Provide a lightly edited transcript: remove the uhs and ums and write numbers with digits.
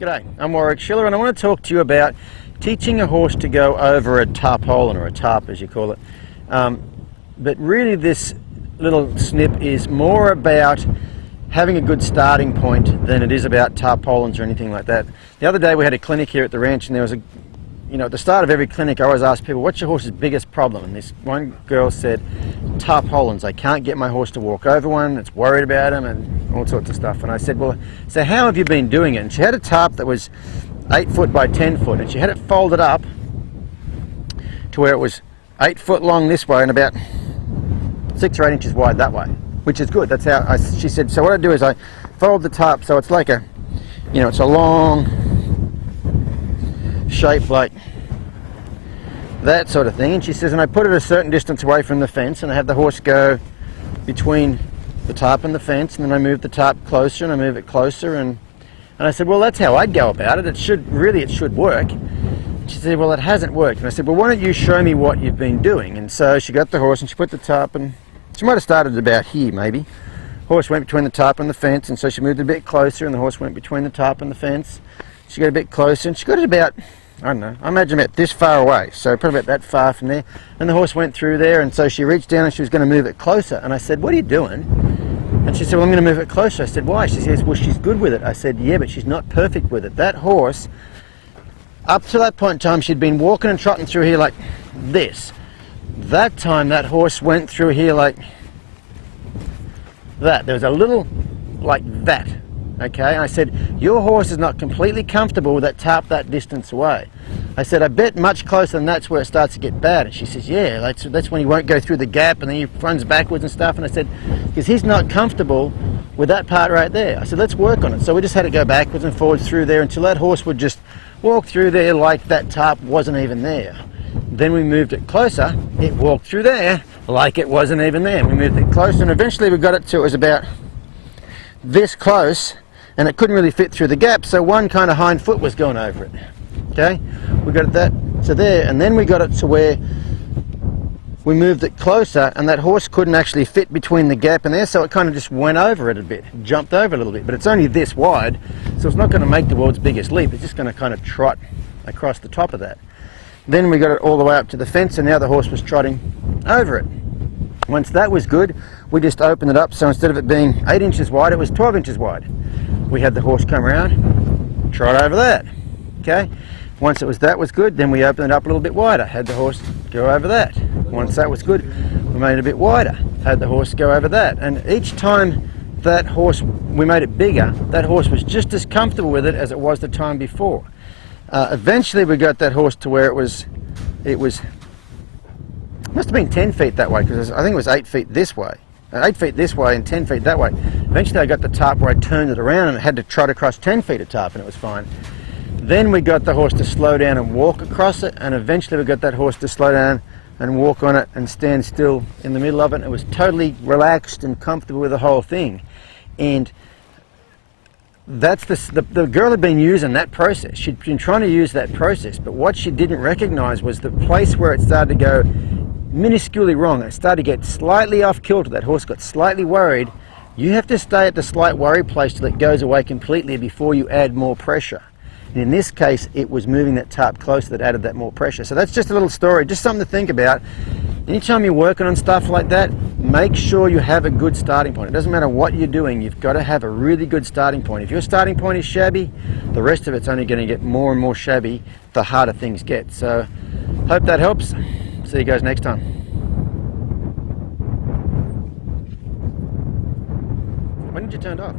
G'day, I'm Warwick Schiller and I want to talk to you about teaching a horse to go over a tarpaulin, or a tarp as you call it. But really this little snip is more about having a good starting point than it is about tarpaulins or anything like that. The other day we had a clinic here at the ranch, and there was at the start of every clinic I always ask people, what's your horse's biggest problem? And this one girl said, tarpaulins. I can't get my horse to walk over one, it's worried about him and all sorts of stuff. And I said, well, so how have you been doing it? And she had a tarp that was 8 foot by 10 foot, and she had it folded up to where it was 8 foot long this way and about 6 or 8 inches wide that way, which is good. That's how she said, so what I do is I fold the tarp so it's like a, it's a long shape like that sort of thing. And she says, and I put it a certain distance away from the fence, and I have the horse go between the tarp and the fence, and then I move the tarp closer and I move it closer, and I said, well, that's how I'd go about it. It should work. She said, well, it hasn't worked. And I said, well, why don't you show me what you've been doing? And so she got the horse and she put the tarp, and she might have started about here maybe. Horse went between the tarp and the fence, and so she moved it a bit closer, and the horse went between the tarp and the fence. She got a bit closer, and she got it about, I don't know, I imagine about this far away, so probably about that far from there. And the horse went through there, and so she reached down and she was going to move it closer. And I said, what are you doing? And she said, well, I'm going to move it closer. I said, why? She says, well, she's good with it. I said, yeah, but she's not perfect with it. That horse, up to that point in time, she'd been walking and trotting through here like this. That time, that horse went through here like that. There was a little like that. Okay, and I said, your horse is not completely comfortable with that tarp that distance away. I said, I bet much closer than that's where it starts to get bad. And she says, yeah, that's when he won't go through the gap and then he runs backwards and stuff. And I said, because he's not comfortable with that part right there. I said, let's work on it. So we just had to go backwards and forwards through there until that horse would just walk through there like that tarp wasn't even there. Then we moved it closer, it walked through there like it wasn't even there. We moved it closer, and eventually we got it to, it was about this close, and it couldn't really fit through the gap, so one kind of hind foot was going over it. Okay, we got that to there, and then we got it to where we moved it closer, and that horse couldn't actually fit between the gap and there, so it kind of just went over it a bit, jumped over a little bit, but it's only this wide, so it's not going to make the world's biggest leap. It's just going to kind of trot across the top of that. Then we got it all the way up to the fence, and now the horse was trotting over it. Once that was good, we just opened it up, so instead of it being 8 inches wide, it was 12 inches wide. We had the horse come around, trot over that. Okay, once that was good, then we opened it up a little bit wider, had the horse go over that. Once that was good, we made it a bit wider, had the horse go over that. And each time that horse, we made it bigger, that horse was just as comfortable with it as it was the time before. Eventually we got that horse to where it must have been 10 feet that way, because I think it was 8 feet this way. 8 feet this way and 10 feet that way. Eventually I got the tarp where I turned it around and it had to trot across 10 feet of tarp, and it was fine. Then we got the horse to slow down and walk across it, and eventually we got that horse to slow down and walk on it and stand still in the middle of it. And it was totally relaxed and comfortable with the whole thing. And that's the girl had been using that process. She'd been trying to use that process, but what she didn't recognize was the place where it started to go minusculely wrong. It started to get slightly off kilter. That horse got slightly worried. You have to stay at the slight worry place till it goes away completely before you add more pressure. And in this case, it was moving that tarp closer that added that more pressure. So that's just a little story, just something to think about. Anytime you're working on stuff like that, make sure you have a good starting point. It doesn't matter what you're doing, you've got to have a really good starting point. If your starting point is shabby, the rest of it's only going to get more and more shabby the harder things get. So, hope that helps. See you guys next time. When did you turn it off?